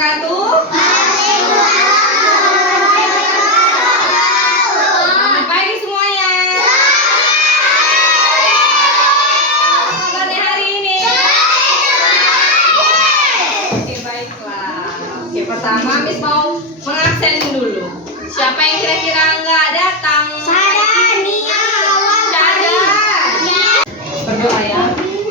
wabarakatuh. Selamat pagi semuanya. Apa kabarnya hari ini? Oke, baiklah. Oke, pertama Miss mau mengabsen dulu. Siapa yang kira-kira nggak datang? Berdoa ya.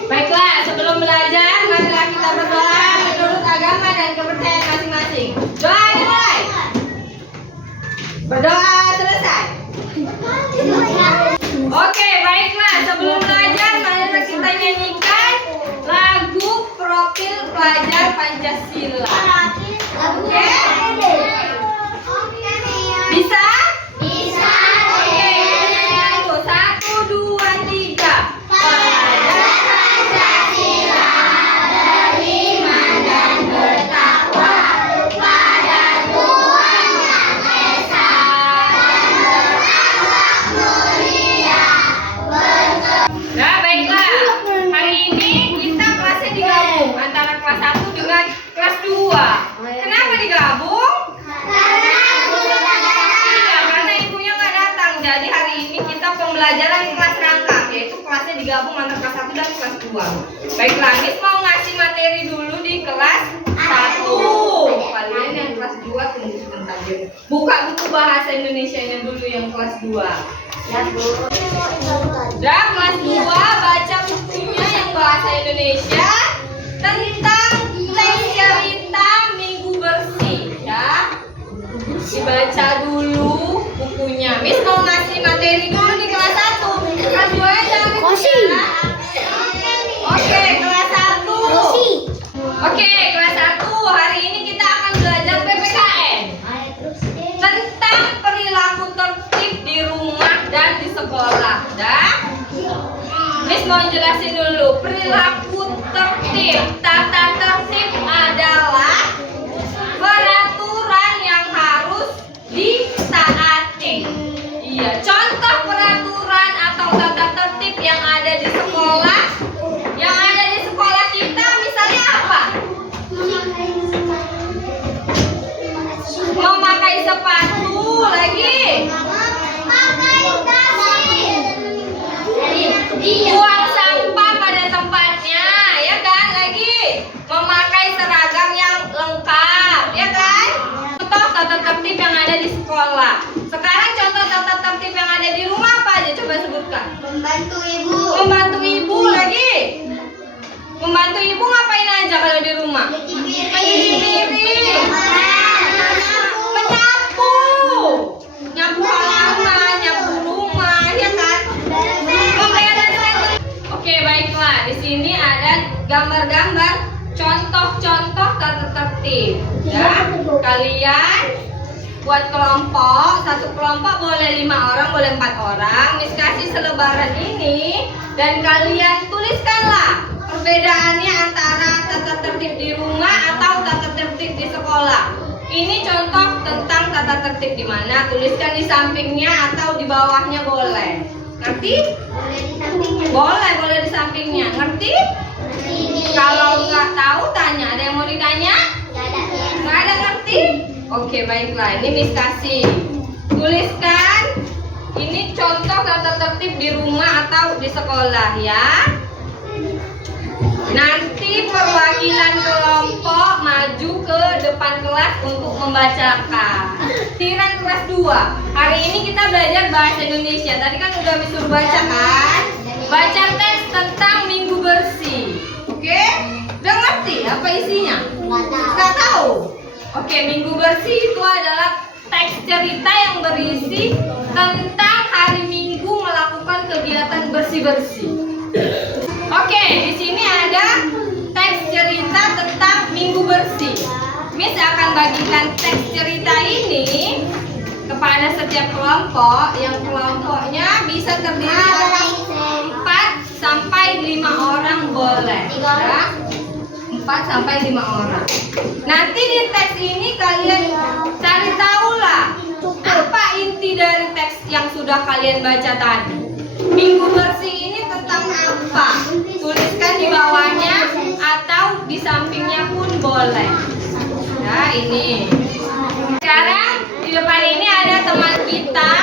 Baiklah, sebelum belajar, marilah kita berdoa menurut agama dan kepercayaan masing-masing. Doa dimulai. Berdoa selesai. Oke, baiklah. Sebelum belajar, marilah kita nyanyikan lagu profil pelajar Pancasila. Oke? Bisa? Bisa. Oke, kita nyanyikan dulu. 1, 2, 3. Pelajar Pancasila beriman dan bertakwa pada Tuhan Yang Esa dan berakhlak mulia. Nah, baiklah. Hari ini kita kelasnya digabung antara kelas 1 dengan kelas 2. Kenapa digabung? Iya, karena ibunya nggak datang. Jadi hari ini kita pembelajaran kelas rangka, yaitu kelasnya digabung antara kelas 1 dan kelas 2. Baiklah, Miss mau ngasih materi dulu di kelas 1. Kalian yang kelas 2 tunggu sebentar dulu. Buka buku bahasa Indonesianya dulu yang kelas 2. Ya, Bu. Dan kelas 2 baca bukunya yang bahasa Indonesia tentang teks cerita Minggu Bersih ya. Dibaca dulu bukunya. Miss mau ngasih materi dulu di kelas 1. Kelas 2 nya jangan ikut ya. Oke, kelas 1. Oke, kelas 1. Hari ini kita akan belajar PPKN tentang perilaku tertib di rumah dan di sekolah. Dah? Miss mau jelasin dulu. Perilaku tertib. Tata tertib adalah peraturan yang harus ditaati. Iya, contoh peraturan atau tata tertib yang ada di sekolah. Yang ada di sekolah kita misalnya apa? Memakai sepatu lagi. Buang sampah pada tempatnya, ya kan? Lagi memakai seragam yang lengkap, ya kan? Contoh tata tertib yang ada di sekolah. Sekarang contoh tata tertib yang ada di rumah apa aja? Coba sebutkan. Membantu ibu. Membantu ibu lagi. Membantu ibu ngapain aja kalau di rumah? Mencuci Mencuci piring. Menyapu. Nyapu halaman, nyapu rumah, ya kan? Oke, baiklah. Di sini ada gambar-gambar contoh-contoh tata tertib. Ya, kalian buat kelompok. Satu kelompok boleh 5 orang, boleh 4 orang. Miss kasih selebaran ini dan kalian tuliskanlah perbedaannya antara tata tertib di rumah atau tata tertib di sekolah. Ini contoh tentang tata tertib di mana. Tuliskan di sampingnya atau di bawahnya boleh. Ngerti? Boleh di sampingnya. Boleh di sampingnya. Ngerti? Kalau nggak tahu tanya. Ada yang mau ditanya? Nggak ada, ngerti? Oke, baiklah. Ini Miss kasih. Tuliskan. Ini contoh tata tertib di rumah atau di sekolah ya. Nanti perwakilan kelompok maju ke depan kelas untuk membacakan. Tiran kelas 2. Hari ini kita belajar bahasa Indonesia. Tadi kan udah disuruh baca kan? Baca teks tentang Minggu Bersih. Oke? Udah ngerti apa isinya? Nggak tahu? Oke, Minggu Bersih itu adalah teks cerita yang berisi tentang hari Minggu melakukan kegiatan bersih-bersih. Oke, di sini ada teks cerita tentang Minggu Bersih. Miss akan bagikan teks cerita ini kepada setiap kelompok. Yang kelompoknya bisa terdiri atas 4 sampai 5 orang boleh. Ya? 4 sampai 5 orang. Nanti di teks ini kalian cari tahulah apa inti dari teks yang sudah kalian baca tadi. Minggu Bersih ini tentang apa? Tuliskan di bawahnya atau di sampingnya pun boleh. Ya, ini. Sekarang di depan ini ada teman kita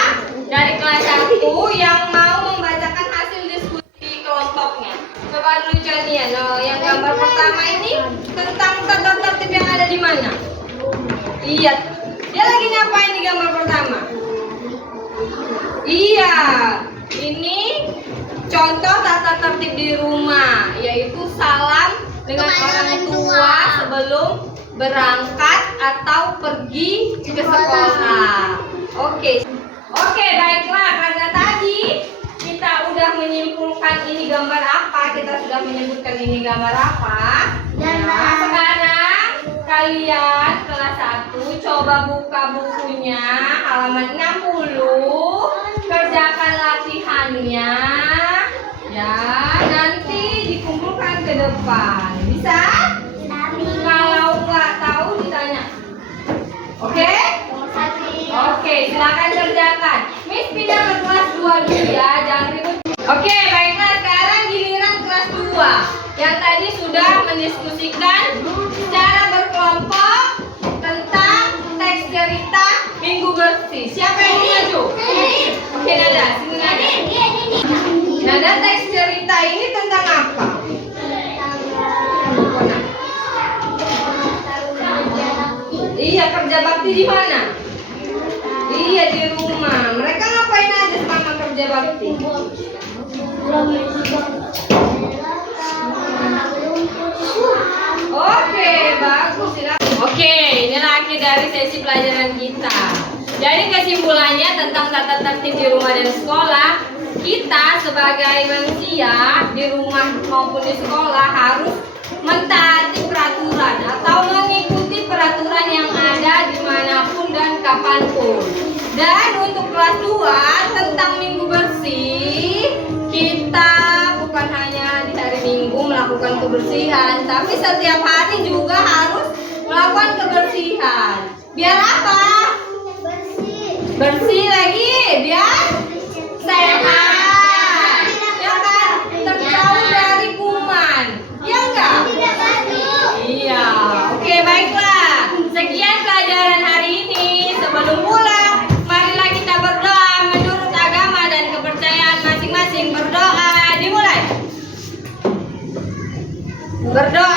dari kelas 1 yang mau membacakan hasil diskusi kelompoknya. Coba dulu Janian, yang gambar pertama ini tentang tata tertib yang ada di mana? Iya. Dia lagi ngapain di gambar pertama? Iya. Ini contoh tata tertib di rumah, yaitu salam dengan orang tua sebelum berangkat atau pergi ke sekolah. Oke, baiklah. Karena tadi kita udah menyimpulkan ini gambar apa, kita sudah menyebutkan ini gambar apa. Nah, sekarang kalian kelas 1 coba buka bukunya halaman 60, kerjakan latihannya. Ya, nanti dikumpulkan ke depan. Bisa? Kalau nggak tahu ditanya. Oke? Oke, silakan kerjakan. Miss pindah ke kelas 2 dulu ya, jangan ribut. Oke, baiklah, sekarang giliran kelas 2 yang tadi sudah mendiskusikan secara berkelompok tentang teks cerita Minggu Bersih. Siapa yang maju? Oke, Nada, sini Nada. Nada, teks cerita ini tentang apa? Iya, kerja bakti di mana? Iya, di rumah. Mereka ngapain aja selama kerja bakti? Oke, bagus. Oke, inilah akhir dari sesi pelajaran kita. Jadi kesimpulannya tentang tata tertib di rumah dan sekolah, kita sebagai manusia di rumah maupun di sekolah harus mentaati peraturan atau mengikuti peraturan yang ada dimanapun dan kapanpun. Dan untuk kelas 2 tentang Minggu Bersih, kita bukan hanya di hari Minggu melakukan kebersihan, tapi setiap hari juga harus melakukan kebersihan. Biar apa? Bersih lagi, biar sehat. Ya kan? Terjauh dari kuman. Ya enggak? Iya. Oke, baiklah. Sekian pelajaran hari ini. Sebelum pulang, marilah kita berdoa menurut agama dan kepercayaan masing-masing. Berdoa, dimulai. Berdoa